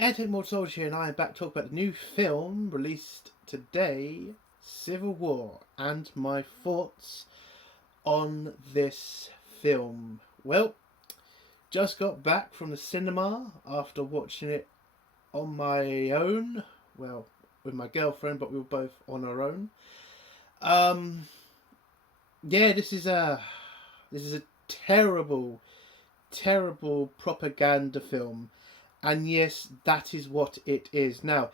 Antic Mortology here, and I am back to talk about the new film released today, Civil War, and my thoughts on this film. Well, just got back from the cinema after watching it on my own. Well, with my girlfriend, but we were both on our own. Yeah, this is a terrible, terrible propaganda film. And yes, that is what it is. Now,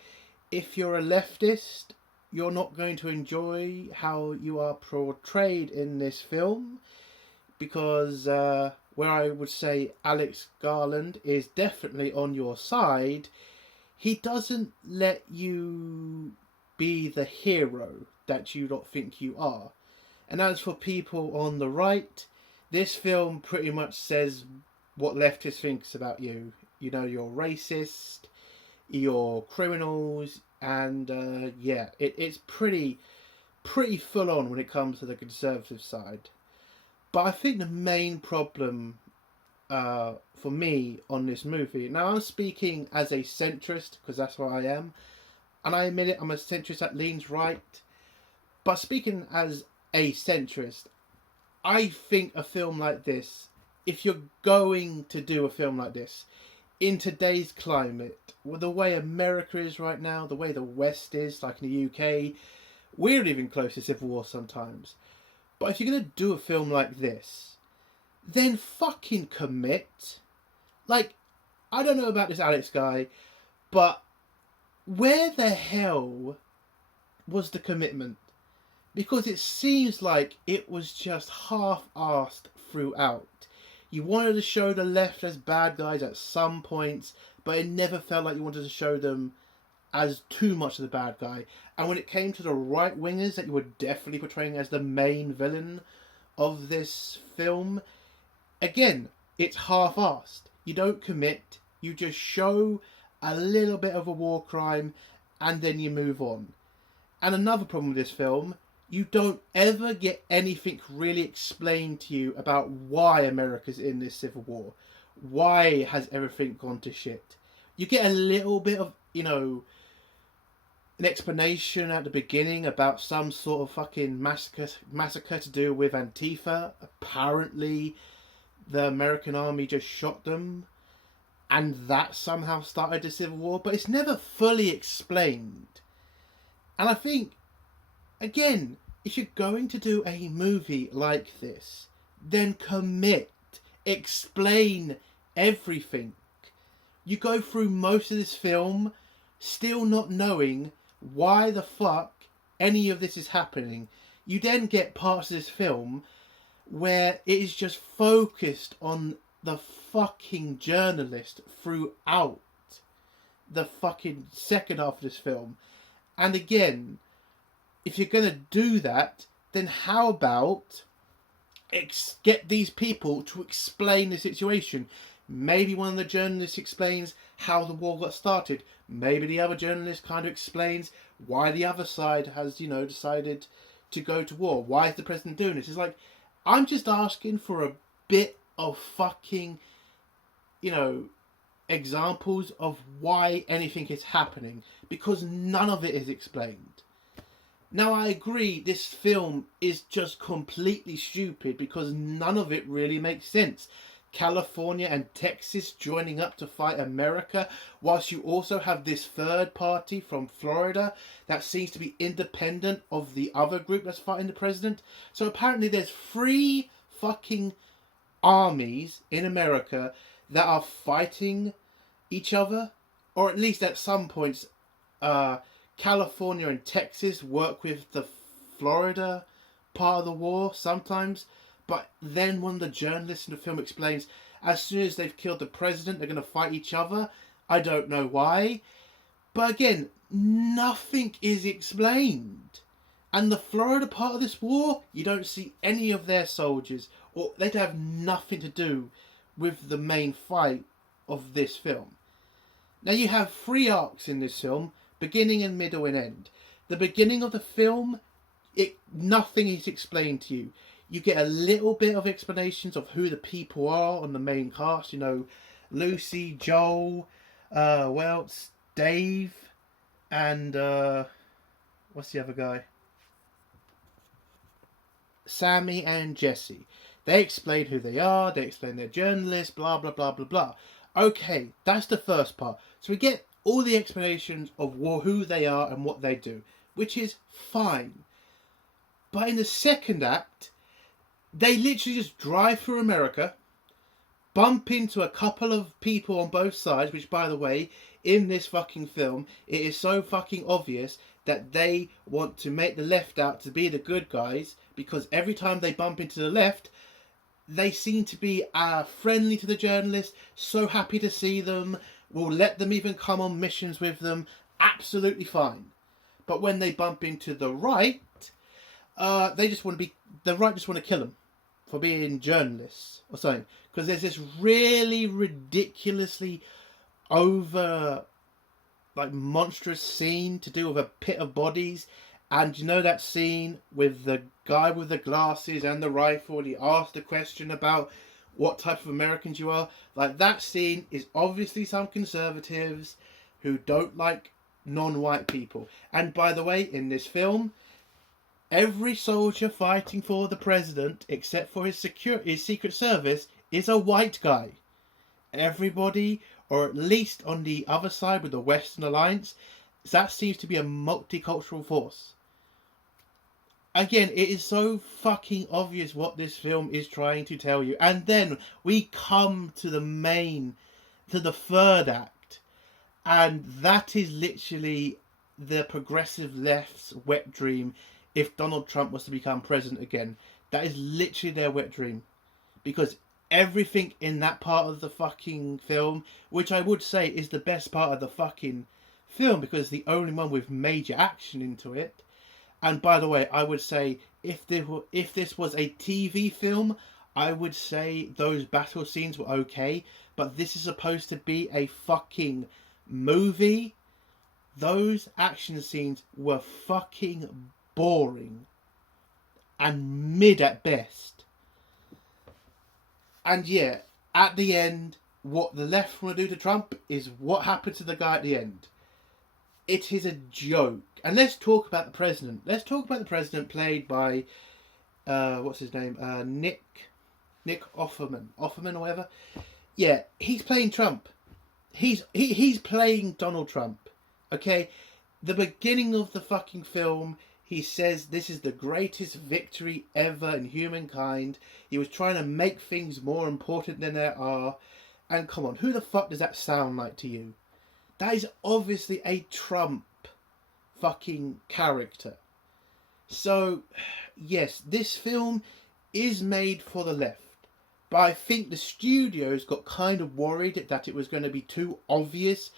if you're a leftist, you're not going to enjoy how you are portrayed in this film, because where I would say Alex Garland is definitely on your side, he doesn't let you be the hero that you don't think you are. And as for people on the right, this film pretty much says what leftists thinks about you. You know, you're racist, you're criminals, and it's pretty full on when it comes to the conservative side. But I think the main problem for me on this movie, now I'm speaking as a centrist, because that's what I am, and I admit it, I'm a centrist that leans right, but speaking as a centrist, I think a film like this, if you're going to do a film like this, in today's climate, with the way America is right now, the way the West is, like in the UK, we're living close to civil war sometimes. But if you're going to do a film like this, then fucking commit. Like, I don't know about this Alex guy, but where the hell was the commitment? Because it seems like it was just half-assed throughout. You wanted to show the left as bad guys at some points, but it never felt like you wanted to show them as too much of the bad guy. And when it came to the right wingers that you were definitely portraying as the main villain of this film, again, it's half-assed. You don't commit, you just show a little bit of a war crime and then you move on. And another problem with this film, you don't ever get anything really explained to you about why America's in this civil war. Why has everything gone to shit? You get a little bit of, an explanation at the beginning about some sort of fucking massacre to do with Antifa. Apparently, the American army just shot them, and that somehow started the civil war, but it's never fully explained. And I think, again, if you're going to do a movie like this, then commit. Explain everything. You go through most of this film still not knowing why the fuck any of this is happening. You then get parts of this film where it is just focused on the fucking journalist throughout the fucking second half of this film. And again, if you're going to do that, then how about get these people to explain the situation? Maybe one of the journalists explains how the war got started. Maybe the other journalist kind of explains why the other side has, decided to go to war. Why is the president doing this? It's like, I'm just asking for a bit of fucking, examples of why anything is happening, because none of it is explained. Now, I agree, this film is just completely stupid because none of it really makes sense. California and Texas joining up to fight America, whilst you also have this third party from Florida that seems to be independent of the other group that's fighting the president. So apparently there's 3 fucking armies in America that are fighting each other, or at least at some points, California and Texas work with the Florida part of the war sometimes, but then one of the journalists in the film explains as soon as they've killed the president, they're going to fight each other. I don't know why. But again, nothing is explained. And the Florida part of this war, you don't see any of their soldiers, or they'd have nothing to do with the main fight of this film. Now you have 3 arcs in this film, beginning and middle and end. The beginning of the film, nothing is explained to you. You get a little bit of explanations of who the people are on the main cast. Lucy, Joel, Well, it's Dave and what's the other guy? Sammy and Jesse. They explain who they are, they explain they're journalists, blah, blah, blah, blah, blah. Okay, that's the first part. So we get all the explanations of who they are and what they do, which is fine. But in the second act, they literally just drive through America, bump into a couple of people on both sides, which, by the way, in this fucking film, it is so fucking obvious that they want to make the left out to be the good guys, because every time they bump into the left, they seem to be friendly to the journalists, so happy to see them, will let them even come on missions with them, absolutely fine. But when they bump into the right, they just want to be, the right just want to kill them for being journalists or something. Because there's this really ridiculously over, like, monstrous scene to do with a pit of bodies. And you know that scene with the guy with the glasses and the rifle, and he asked the question about what type of Americans you are? Like, that scene is obviously some conservatives who don't like non-white people. And by the way, in this film, every soldier fighting for the president, except for his Secret Service, is a white guy. Everybody, or at least on the other side with the Western Alliance, that seems to be a multicultural force. Again, it is so fucking obvious what this film is trying to tell you. And then we come to the third act. And that is literally the progressive left's wet dream if Donald Trump was to become president again. That is literally their wet dream. Because everything in that part of the fucking film, which I would say is the best part of the fucking film, because it's the only one with major action into it. And by the way, I would say if this was a TV film, I would say those battle scenes were okay. But this is supposed to be a fucking movie. Those action scenes were fucking boring and mid at best. And yeah, at the end, what the left want to do to Trump is what happened to the guy at the end. It is a joke. And let's talk about the president. Let's talk about the president played by, what's his name? Nick Offerman or whatever. Yeah, he's playing Trump. He's playing Donald Trump. Okay? The beginning of the fucking film, he says this is the greatest victory ever in humankind. He was trying to make things more important than they are. And come on, who the fuck does that sound like to you? That is obviously a Trump fucking character. So, yes, this film is made for the left. But I think the studios got kind of worried that it was going to be too obvious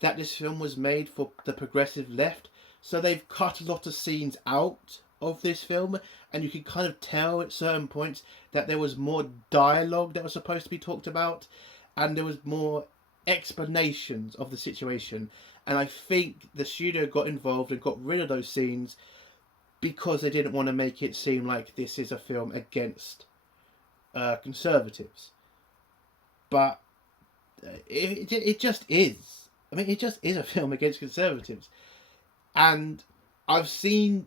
that this film was made for the progressive left. So they've cut a lot of scenes out of this film. And you can kind of tell at certain points that there was more dialogue that was supposed to be talked about. And there was more explanations of the situation. And I think the studio got involved and got rid of those scenes because they didn't want to make it seem like this is a film against conservatives. But it just is. I mean, it just is a film against conservatives. And I've seen,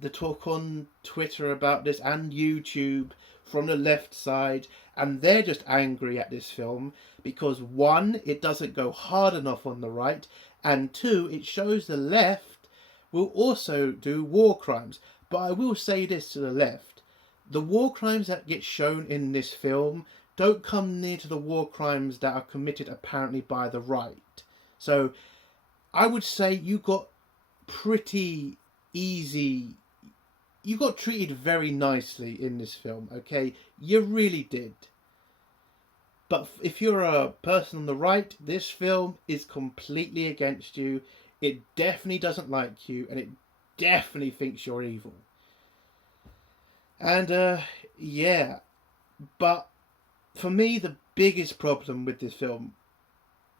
the talk on Twitter about this and YouTube from the left side, and they're just angry at this film because, one, it doesn't go hard enough on the right, and two, it shows the left will also do war crimes. But I will say this to the left: the war crimes that get shown in this film don't come near to the war crimes that are committed apparently by the right. So I would say you got pretty easy. You got treated very nicely in this film, okay? You really did. But if you're a person on the right, this film is completely against you. It definitely doesn't like you, and it definitely thinks you're evil. And, yeah. But for me, the biggest problem with this film,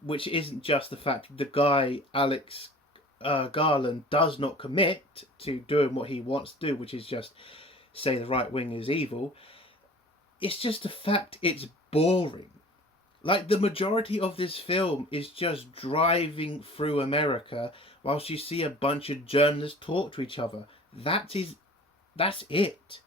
which isn't just the fact the guy, Alex Garland, does not commit to doing what he wants to do, which is just say the right wing is evil. It's just the fact it's boring. Like, the majority of this film is just driving through America whilst you see a bunch of journalists talk to each other. That's it.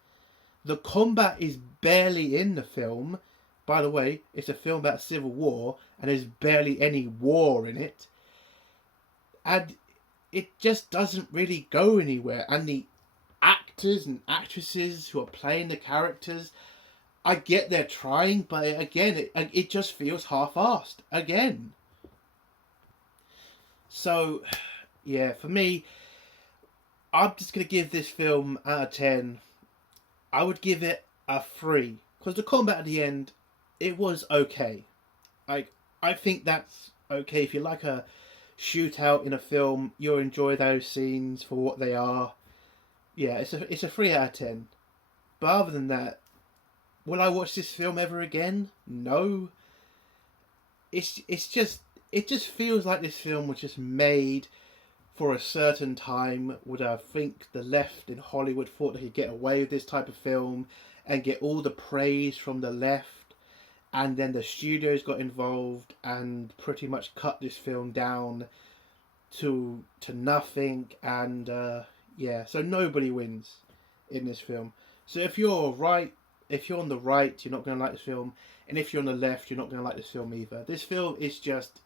The combat is barely in the film. By the way, it's a film about civil war, and there's barely any war in it. And it just doesn't really go anywhere. And the actors and actresses who are playing the characters, I get they're trying, but again, it just feels half-assed again. So, yeah, for me, I'm just going to give this film out of 10. I would give it a 3. Because the combat at the end, it was okay. I think that's okay. If you like a shootout in a film, you'll enjoy those scenes for what they are. Yeah, it's a 3 out of 10. But other than that, will I watch this film ever again? No. It just feels like this film was just made for a certain time. Would I think the left in Hollywood thought they could get away with this type of film and get all the praise from the left, and then the studios got involved and pretty much cut this film down to nothing, and yeah, so nobody wins in this film. So if you're on the right, you're not going to like this film, and if you're on the left, you're not going to like this film either. This film is just,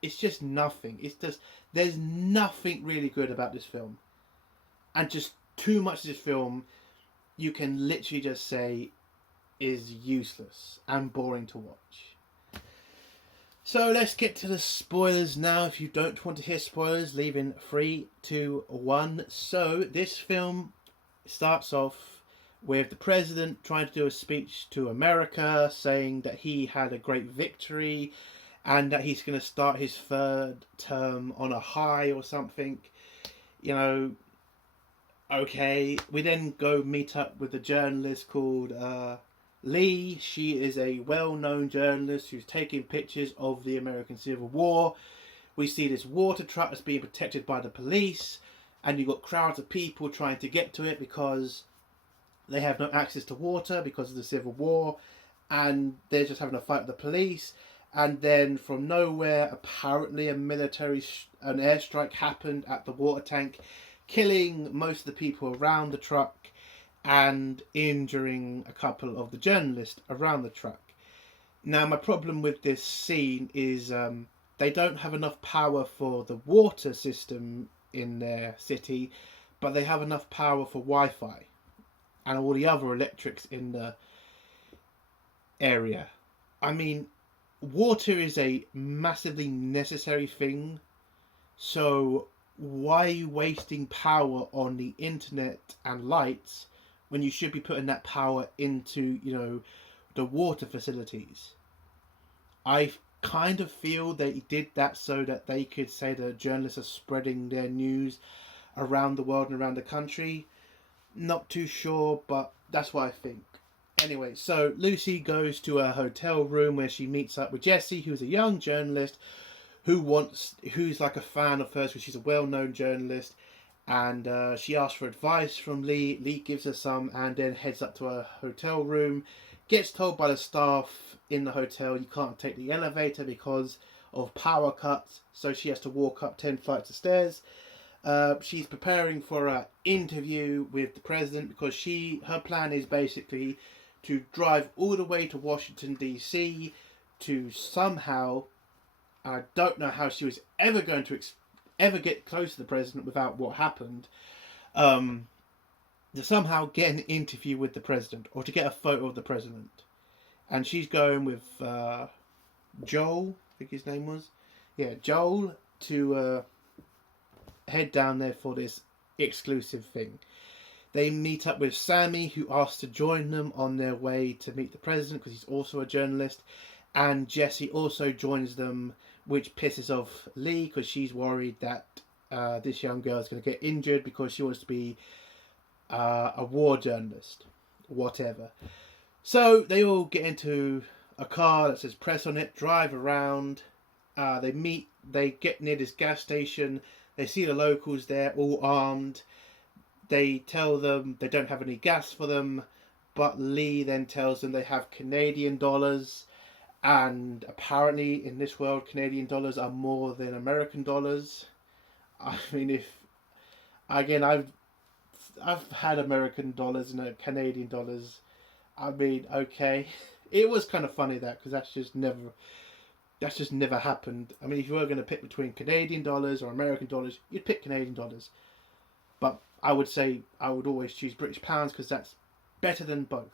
it's just nothing. It's just, there's nothing really good about this film, and just too much of this film you can literally just say is useless and boring to watch. So let's get to the spoilers now. If you don't want to hear spoilers, leave in 3, 2, 1. So this film starts off with the president trying to do a speech to America, saying that he had a great victory and that he's going to start his 3rd term on a high or something. You know, okay. We then go meet up with a journalist called Lee. She is a well-known journalist who's taking pictures of the American Civil War. We see this water truck that's being protected by the police, and you've got crowds of people trying to get to it because they have no access to water because of the Civil War, and they're just having a fight with the police. And then from nowhere, apparently an airstrike happened at the water tank, killing most of the people around the truck and injuring a couple of the journalists around the truck. Now, my problem with this scene is they don't have enough power for the water system in their city, but they have enough power for Wi-Fi and all the other electrics in the area. I mean, water is a massively necessary thing, so why are you wasting power on the internet and lights when you should be putting that power into, you know, the water facilities? I kind of feel they did that so that they could say that journalists are spreading their news around the world and around the country. Not too sure, but that's what I think. Anyway, so Lucy goes to a hotel room where she meets up with Jessie, who's a young journalist who's like a fan of hers because she's a well-known journalist, and she asks for advice from Lee. Lee gives her some and then heads up to a hotel room, gets told by the staff in the hotel you can't take the elevator because of power cuts, so she has to walk up 10 flights of stairs. She's preparing for an interview with the president because her plan is basically to drive all the way to Washington DC to somehow, I don't know how she was ever going to ever get close to the president without what happened, to somehow get an interview with the president or to get a photo of the president. And she's going with Joel, I think his name was. Yeah, Joel, to head down there for this exclusive thing. They meet up with Sammy, who asks to join them on their way to meet the president because he's also a journalist. And Jessie also joins them, which pisses off Lee because she's worried that this young girl is going to get injured because she wants to be a war journalist, whatever. So they all get into a car that says press on it, drive around. They get near this gas station. They see the locals there, all armed. They tell them they don't have any gas for them, but Lee then tells them they have Canadian dollars. And apparently in this world, Canadian dollars are more than American dollars. I mean, if again, I've had American dollars and Canadian dollars. I mean, okay, it was kind of funny that because that's just never happened. I mean, if you were going to pick between Canadian dollars or American dollars, you'd pick Canadian dollars. But I would say I would always choose British pounds because that's better than both.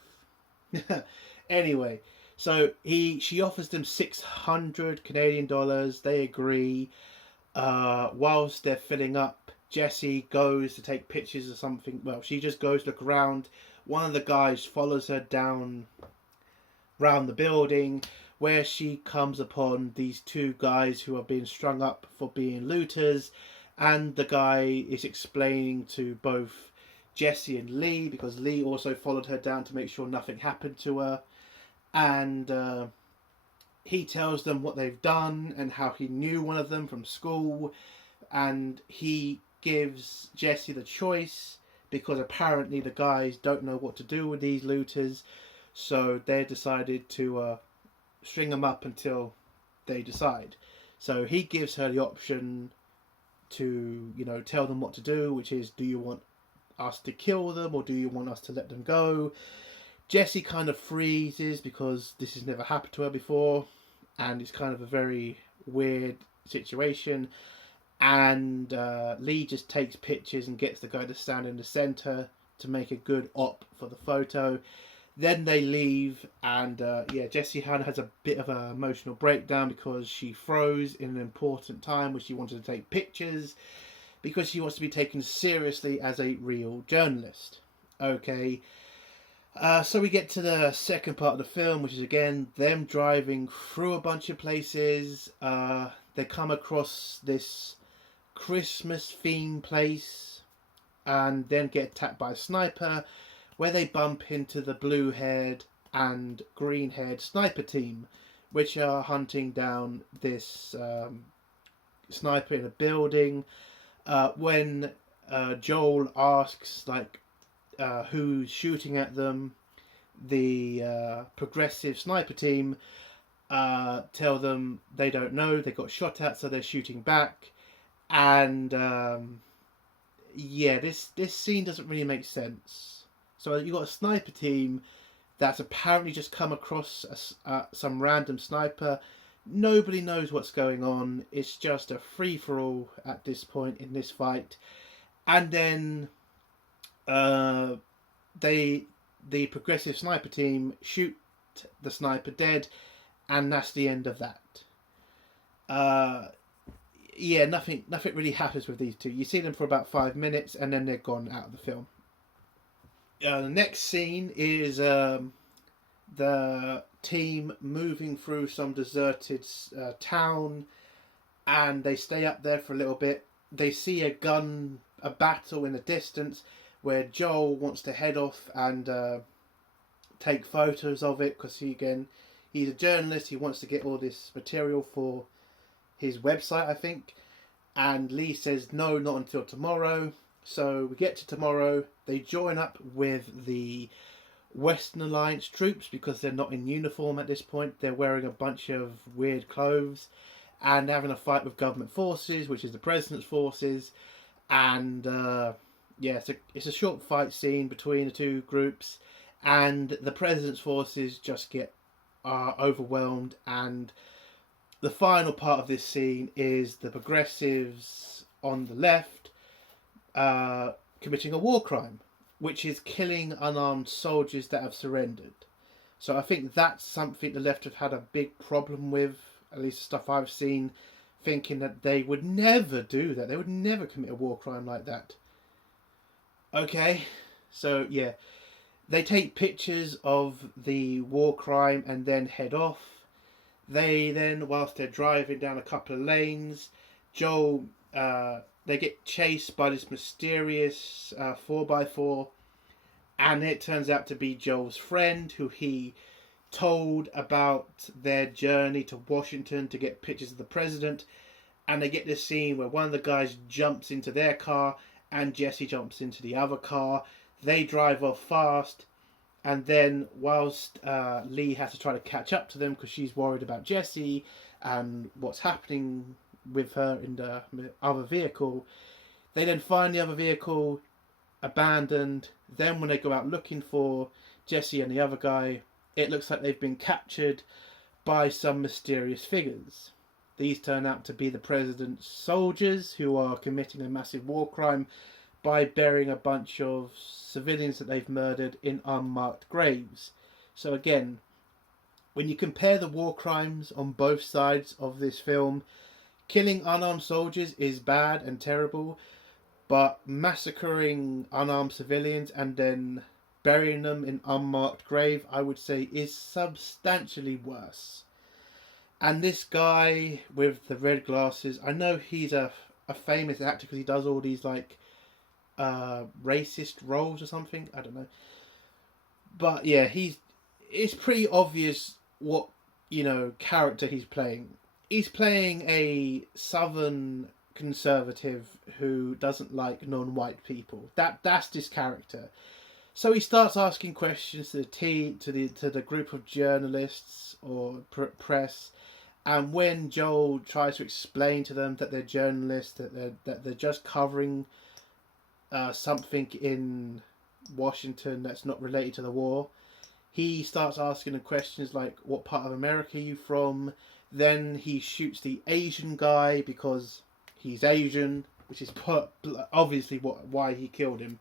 Anyway, so she offers them 600 Canadian dollars. They agree. Whilst they're filling up, Jessie goes to take pictures or something. Well, she just goes to look around. One of the guys follows her down round the building, where she comes upon these two guys who are being strung up for being looters, and the guy is explaining to both Jessie and Lee, because Lee also followed her down to make sure nothing happened to her, and he tells them what they've done and how he knew one of them from school, and he gives Jessie the choice because apparently the guys don't know what to do with these looters, so they decided to string them up until they decide. So he gives her the option to, tell them what to do, which is, do you want us to kill them or do you want us to let them go? Jessie kind of freezes because this has never happened to her before, and it's kind of a very weird situation. And Lee just takes pictures and gets the guy to stand in the centre to make a good op for the photo. Then they leave, and Jessie has a bit of an emotional breakdown because she froze in an important time where she wanted to take pictures because she wants to be taken seriously as a real journalist. Okay, so we get to the second part of the film, which is again them driving through a bunch of places. They come across this Christmas themed place and then get attacked by a sniper, where they bump into the blue-haired and green-haired sniper team, which are hunting down this sniper in a building. When Joel asks who's shooting at them, the progressive sniper team tell them they don't know, they got shot at, so they're shooting back. And this scene doesn't really make sense. So you got a sniper team that's apparently just come across some random sniper. Nobody knows what's going on. It's just a free-for-all at this point in this fight. And then the progressive sniper team shoot the sniper dead, and that's the end of that. Nothing really happens with these two. You see them for about 5 minutes, and then they're gone out of the film. The next scene is the team moving through some deserted town, and they stay up there for a little bit. They see a battle in the distance where Joel wants to head off and take photos of it because he's a journalist. He wants to get all this material for his website, I think. And Lee says no, not until tomorrow. So we get to tomorrow. They join up with the Western Alliance troops because they're not in uniform at this point. They're wearing a bunch of weird clothes and having a fight with government forces, which is the president's forces. And it's a short fight scene between the two groups, and the president's forces just get overwhelmed. And the final part of this scene is the progressives on the left committing a war crime, which is killing unarmed soldiers that have surrendered. So I think that's something the left have had a big problem with, at least the stuff I've seen, thinking that they would never do that. They would never commit a war crime like that. Okay, so yeah. They take pictures of the war crime and then head off. They then, whilst they're driving down a couple of lanes, Joel, they get chased by this mysterious 4x4, and it turns out to be Joel's friend, who he told about their journey to Washington to get pictures of the president. And they get this scene where one of the guys jumps into their car and Jessie jumps into the other car. They drive off fast, And then whilst Lee has to try to catch up to them because she's worried about Jesse and what's happening with her in the other vehicle, they then find the other vehicle abandoned. Then when they go out looking for Jesse and the other guy, it looks like they've been captured by some mysterious figures. These turn out to be the president's soldiers who are committing a massive war crime by burying a bunch of civilians that they've murdered in unmarked graves. So again, when you compare the war crimes on both sides of this film, killing unarmed soldiers is bad and terrible, but massacring unarmed civilians and then burying them in unmarked grave, I would say, is substantially worse. And this guy with the red glasses, I know he's a famous actor because he does all these like racist roles or something. I don't know. But yeah, it's pretty obvious what, character he's playing. He's playing a southern conservative who doesn't like non-white people. That's this character. So he starts asking questions to the group of journalists or press, and when Joel tries to explain to them that they're journalists, that they're just covering something in Washington that's not related to the war, he starts asking them questions like, "What part of America are you from?" Then he shoots the Asian guy because he's Asian, which is obviously why he killed him.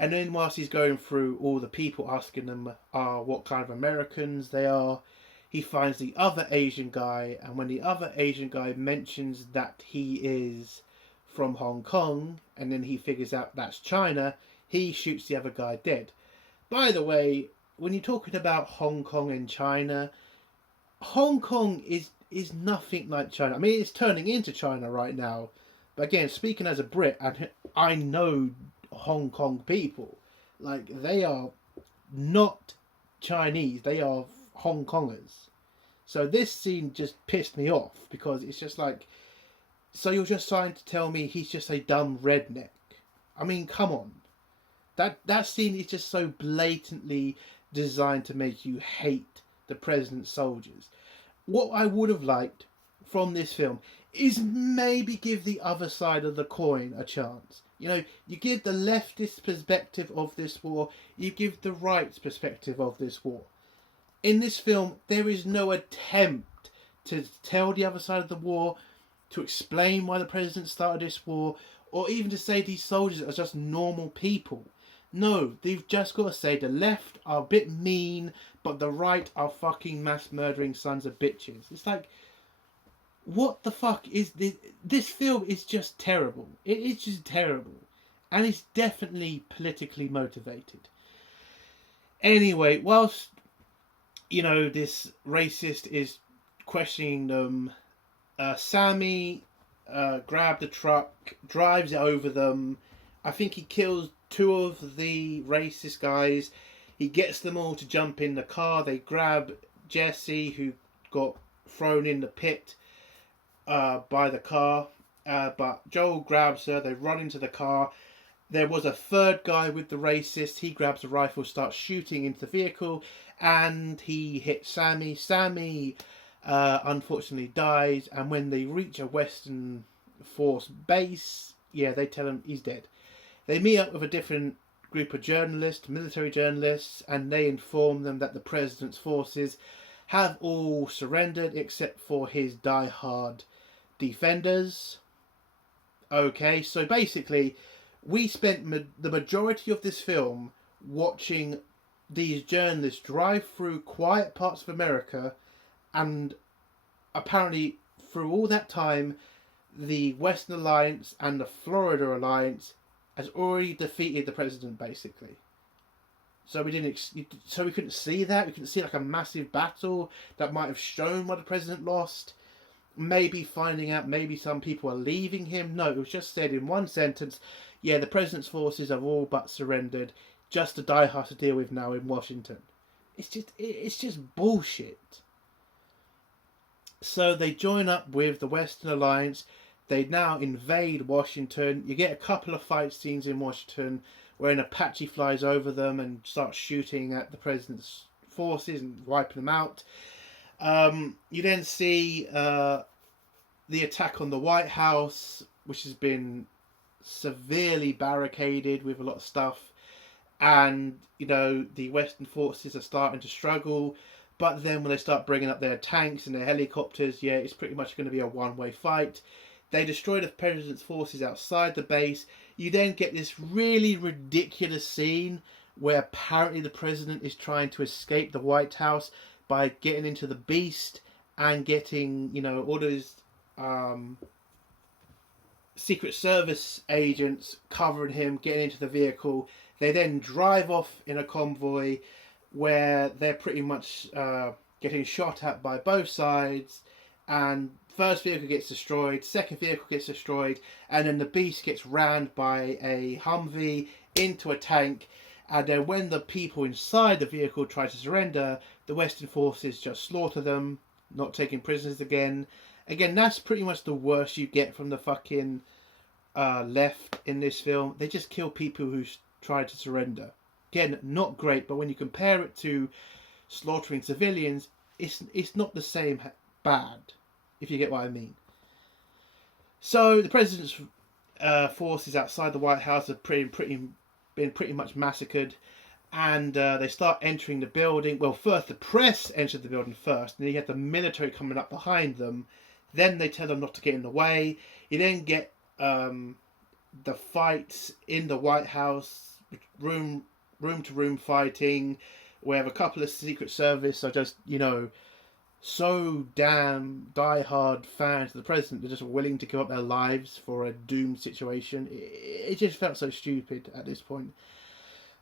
And then whilst he's going through all the people, asking them what kind of Americans they are, he finds the other Asian guy, and when the other Asian guy mentions that he is from Hong Kong, and then he figures out that's China, he shoots the other guy dead. By the way, when you're talking about Hong Kong and China, Hong Kong is nothing like China. I mean, it's turning into China right now. But again, speaking as a Brit, and I know Hong Kong people, like, they are not Chinese, they are Hong Kongers. So this scene just pissed me off because it's just like, so you're just trying to tell me he's just a dumb redneck? I mean, come on. That scene is just so blatantly designed to make you hate the president's soldiers. What I would have liked from this film is maybe give the other side of the coin a chance. You give the leftist perspective of this war, you give the right's perspective of this war. In this film, there is no attempt to tell the other side of the war, to explain why the president started this war, or even to say these soldiers are just normal people. No, they've just got to say the left are a bit mean, but the right are fucking mass murdering sons of bitches. It's like, what the fuck is this? This film is just terrible. It is just terrible. And it's definitely politically motivated. Anyway, whilst, this racist is questioning them, Sammy grabs the truck, drives it over them. I think he kills 2 of the racist guys. He gets them all to jump in the car. They grab Jesse, who got thrown in the pit by the car. But Joel grabs her. They run into the car. There was a 3rd guy with the racist. He grabs a rifle, starts shooting into the vehicle, and he hits Sammy. Sammy unfortunately dies, and when they reach a Western Force base, they tell him he's dead. They meet up with a different group of journalists, military journalists, and they inform them that the president's forces have all surrendered except for his die-hard defenders. Okay, so basically, we spent the majority of this film watching these journalists drive through quiet parts of America, and apparently through all that time, the Western Alliance and the Florida Alliance has already defeated the president, basically. So we couldn't see that. We couldn't see like a massive battle that might have shown why the president lost. Maybe finding out maybe some people are leaving him. No, it was just said in one sentence, the president's forces have all but surrendered. Just a die-hard to deal with now in Washington. It's just bullshit. So they join up with the Western Alliance. They now invade Washington. You get a couple of fight scenes in Washington where an Apache flies over them and starts shooting at the president's forces and wiping them out. You then see the attack on the White House, which has been severely barricaded with a lot of stuff, and the Western forces are starting to struggle. But then when they start bringing up their tanks and their helicopters, it's pretty much going to be a one-way fight. They destroy the president's forces outside the base. You then get this really ridiculous scene where apparently the president is trying to escape the White House by getting into the Beast and getting, all those Secret Service agents covering him, getting into the vehicle. They then drive off in a convoy where they're pretty much getting shot at by both sides, and first vehicle gets destroyed, second vehicle gets destroyed, and then the Beast gets rammed by a Humvee into a tank. And then when the people inside the vehicle try to surrender, the Western forces just slaughter them, not taking prisoners again. Again, that's pretty much the worst you get from the fucking left in this film. They just kill people who try to surrender. Again, not great, but when you compare it to slaughtering civilians, it's not the same bad, if you get what I mean. So the president's forces outside the White House have been pretty much massacred, and they start entering the building. Well, first the press entered the building first, and then you had the military coming up behind them. Then they tell them not to get in the way. You then get the fights in the White House, room to room fighting, where a couple of Secret Service are just, so damn diehard fans of the president, they're just willing to give up their lives for a doomed situation. It just felt so stupid at this point.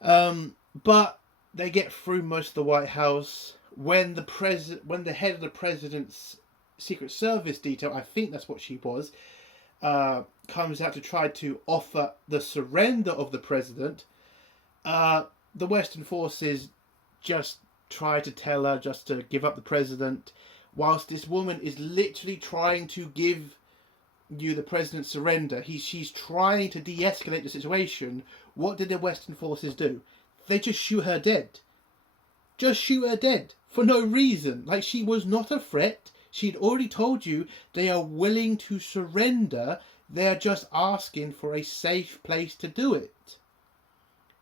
But they get through most of the White House. When the head of the president's Secret Service detail, I think that's what she was, comes out to try to offer the surrender of the president, the Western forces just try to tell her just to give up the president, whilst this woman is literally trying to give you the president's surrender. She's trying to de-escalate the situation. What did the Western forces do? They just shoot her dead. Just shoot her dead for no reason. Like, she was not a threat. She'd already told you they are willing to surrender. They are just asking for a safe place to do it.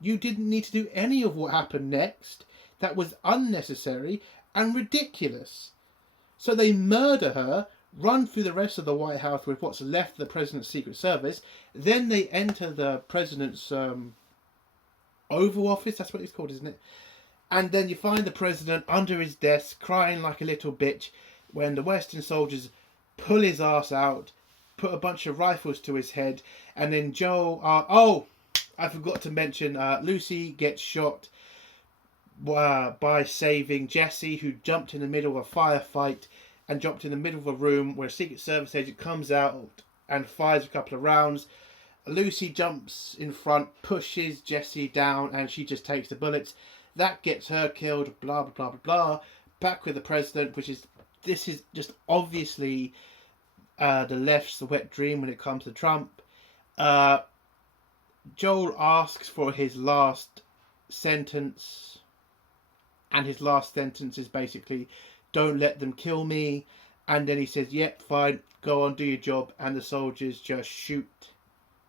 You didn't need to do any of what happened next. That was unnecessary and ridiculous. So they murder her, run through the rest of the White House with what's left of the president's Secret Service. Then they enter the president's Oval Office. That's what it's called, isn't it? And then you find the president under his desk crying like a little bitch when the Western soldiers pull his ass out, put a bunch of rifles to his head, and then I forgot to mention, Lucy gets shot by saving Jesse, who jumped in the middle of a firefight and jumped in the middle of a room where a Secret Service agent comes out and fires a couple of rounds. Lucy jumps in front, pushes Jesse down, and she just takes the bullets. That gets her killed, blah, blah, blah, blah, blah. Back with the president, this is just obviously the left's wet dream when it comes to Trump. Joel asks for his last sentence, and his last sentence is basically, "Don't let them kill me." And then he says, "Yep, fine, go on, do your job." And the soldiers just shoot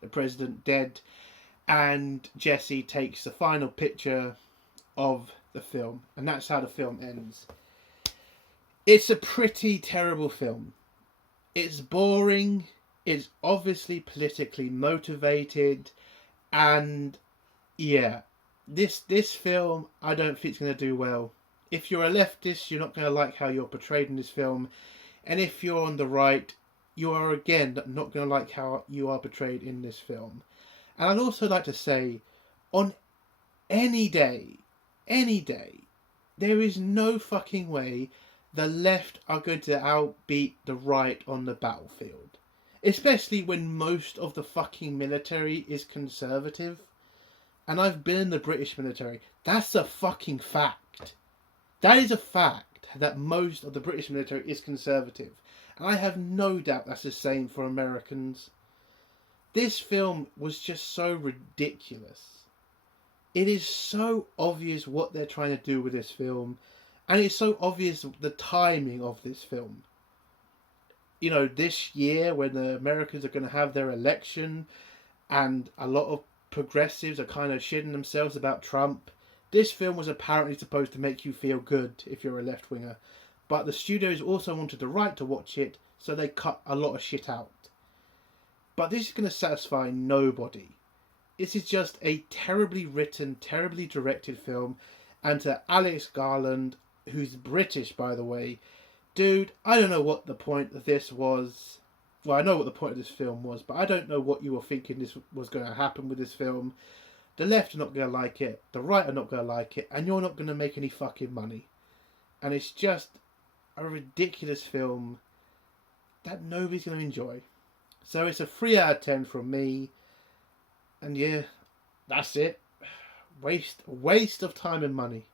the president dead. And Jesse takes the final picture of the film. And that's how the film ends. It's a pretty terrible film. It's boring. It's obviously politically motivated. And yeah, this film, I don't think it's going to do well. If you're a leftist, you're not going to like how you're portrayed in this film. And if you're on the right, you are again not going to like how you are portrayed in this film. And I'd also like to say, on any day, there is no fucking way the left are going to outbeat the right on the battlefield. Especially when most of the fucking military is conservative. And I've been in the British military. That's a fucking fact. That is a fact, that most of the British military is conservative. And I have no doubt that's the same for Americans. This film was just so ridiculous. It is so obvious what they're trying to do with this film, and it's so obvious the timing of this film. You know, this year when the Americans are going to have their election, and a lot of progressives are kind of shitting themselves about Trump. This film was apparently supposed to make you feel good if you're a left winger, but the studios also wanted the right to watch it, so they cut a lot of shit out. But this is going to satisfy nobody. This is just a terribly written, terribly directed film, and to Alex Garland, who's British by the way, dude, I don't know what the point of this was. Well, I know what the point of this film was, but I don't know what you were thinking this was going to happen with this film. The left are not going to like it, the right are not going to like it, and you're not going to make any fucking money. And it's just a ridiculous film that nobody's going to enjoy. So it's a 3 out of 10 from me. And yeah, that's it. Waste of time and money.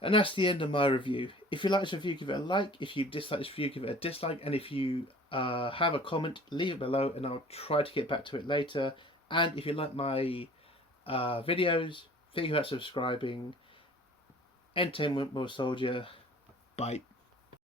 And that's the end of my review. If you like this review, give it a like. If you dislike this review, give it a dislike. And if you have a comment, leave it below and I'll try to get back to it later. And if you like my videos, think about subscribing. Entertainment World Soldier. Bye.